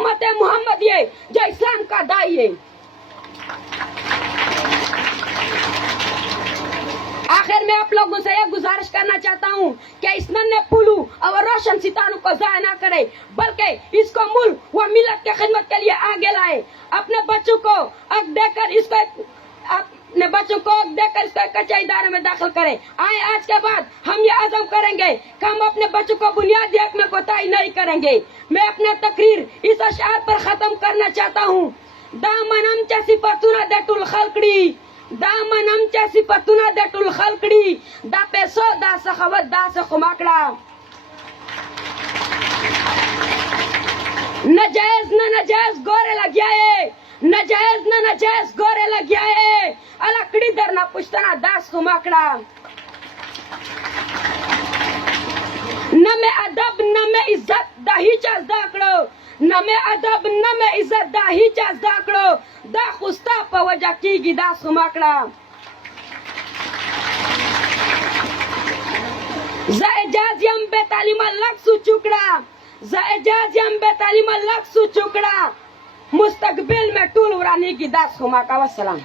उम्मत मोहम्मद ये जो इस्लाम का दाई है। आखिर में आप लोगों से यह गुजारिश करना चाहता हूँ कि इस नन्हे पुलू और रोशन सितारों को जाया ना करे, बल्कि इसको मुल्क व मिल्लत की खिदमत के लिए आगे लाए। अपने बच्चों को हक देकर इसको एक अच्छे इदारे में दाखिल करें। आए आज के बाद हम ये अज़म करेंगे कि हम अपने बच्चों को बुनियादी हक में कोताही नहीं करेंगे। मैं अपना तकरीर इस अशआर पर खत्म करना चाहता हूँ। दामनम चे सिफतुना देटुल खल्कड़ी, दामनम चे सिफतुना देटुल खल्कड़ी, दा पेसो दा सखावत दा सखुमाकड़ा। नजायज न नजायज गोरे लग गया, नजायज न नजायज गोरे लग गया है। अलकड़ी दरना पुश्तना दास खुमाकड़ा। न में अदब न में इज्जत दाही चास दाकड़ो, न में अदब न में इज्जत दाही चास दाकड़ो, दा खुस्ता पवजा की गिदा खुमाकड़ा। ज़एजाज़ियम बेतालिमा लक्सु चुकड़ा, ज़एजाज़ियम बेतालिमा लक्सु चुकड़ा, मुस्तकबिल में टूल उड़ाने की दास खुमा का। वस्सलाम।